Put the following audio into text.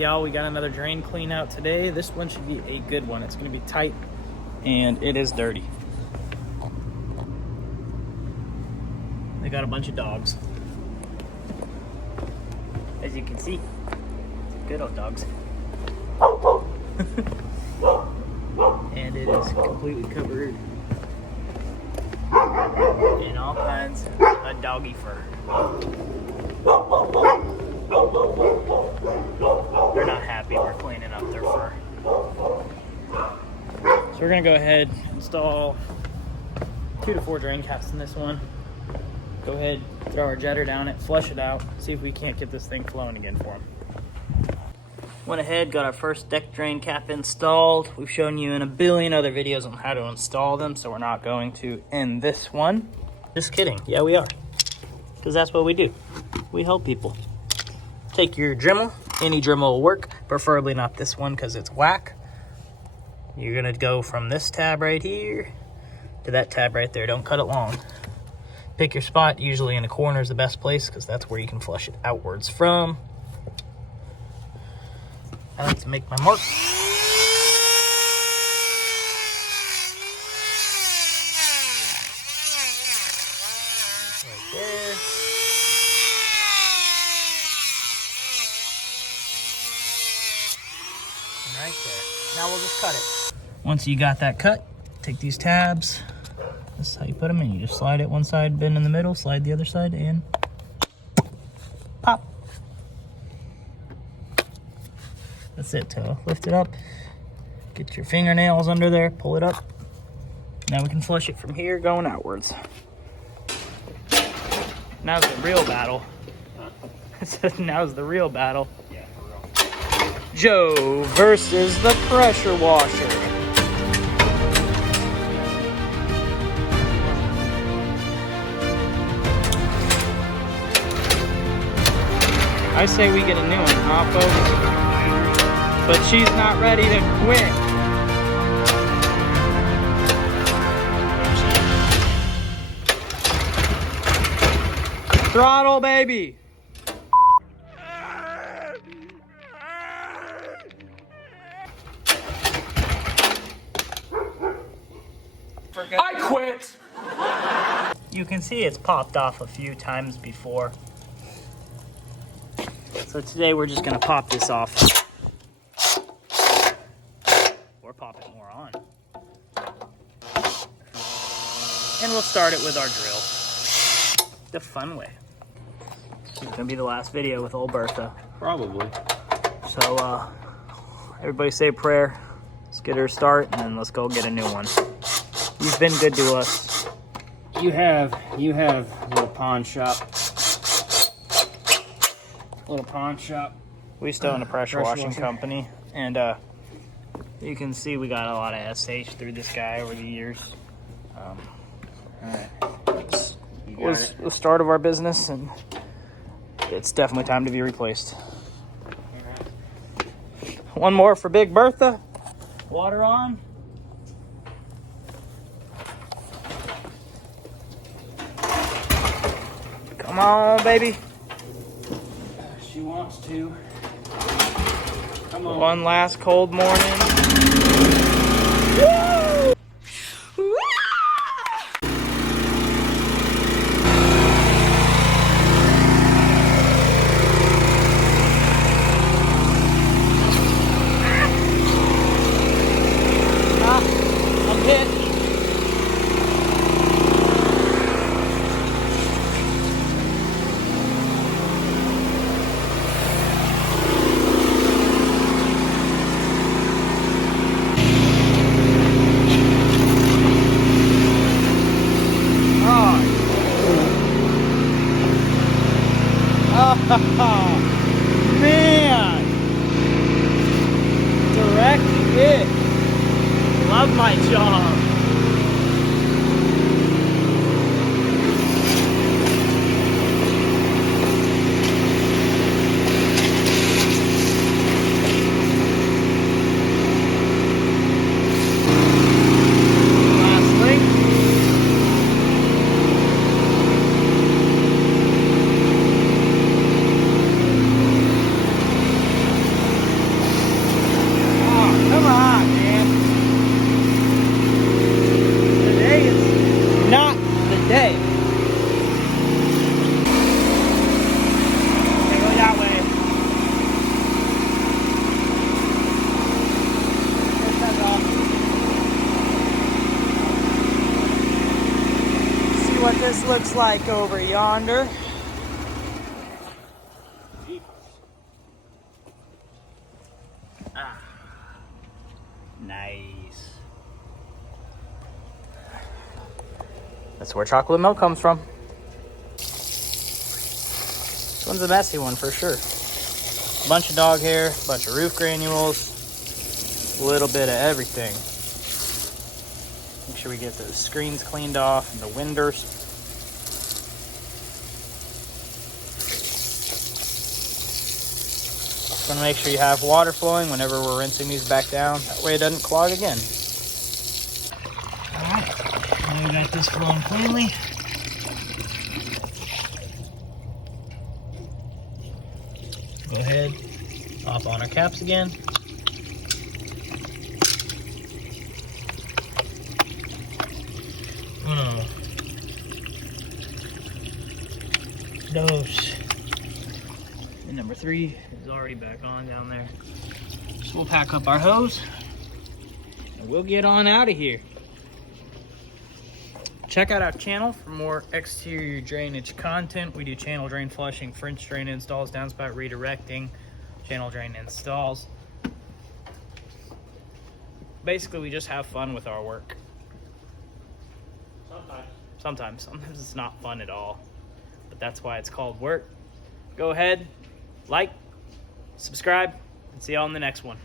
Hey y'all, we got another drain clean out today. This one should be a good one. It's gonna be tight and it is dirty. They got a bunch of dogs. As you can see, good old dogs. And it is completely covered in all kinds of doggy fur. They're not happy we're cleaning up their fur. So we're gonna go ahead and install 2 to 4 drain caps in this one. Go ahead, throw our jetter down it, flush it out, see if we can't get this thing flowing again for them. Went ahead, got our first deck drain cap installed. We've shown you in a billion other videos on how to install them, so we're not going to in this one. Just kidding, yeah we are. Because that's what we do. We help people. Take your Dremel, any Dremel will work, preferably not this one because it's whack. You're gonna go from this tab right here to that tab right there, don't cut it long. Pick your spot, usually in the corner is the best place because that's where you can flush it outwards from. I like to make my mark. Right there. And right there. Now we'll just cut it. Once you got that cut, take these tabs. This is how you put them in. You just slide it one side, bend in the middle, slide the other side, and pop. That's it, Toe. Lift it up, get your fingernails under there, pull it up. Now we can flush it from here going outwards. Now's the real battle. Now's the real battle. Yeah, for real. Joe versus the pressure washer. I say we get a new one, huh, folks? But she's not ready to quit. Throttle, baby. I quit! You can see it's popped off a few times before. So today we're just gonna pop this off. Or pop it more on. And we'll start it with our drill. The fun way. It's gonna be the last video with old Bertha. Probably. So everybody say a prayer. Let's get her a start and then let's go get a new one. You've been good to us. You have a little pawn shop. Little pawn shop. We still own a pressure washing company, and you can see we got a lot of SH through this guy over the years. It was the start of our business, and it's definitely time to be replaced. One more for Big Bertha. Water on. Come on, baby. She wants to. Come on. One last cold morning. Woo! I'm hit. Oh, man. Direct hit. Love my job. this looks like over yonder. Ah, nice. That's where chocolate milk comes from. This one's a messy one for sure. Bunch of dog hair, bunch of roof granules, a little bit of everything. Make sure we get those screens cleaned off and the winders. Just want to make sure you have water flowing whenever we're rinsing these back down. That way it doesn't clog again. All right, now we got this flowing cleanly. Go ahead, pop on our caps again. Uno, dos. And number 3 is already back on down there. So we'll pack up our hose and we'll get on out of here. Check out our channel for more exterior drainage content. We do channel drain flushing, French drain installs, downspout redirecting, channel drain installs. Basically, we just have fun with our work. Sometimes it's not fun at all, but that's why it's called work. Go ahead, like, subscribe, and see you all in the next one.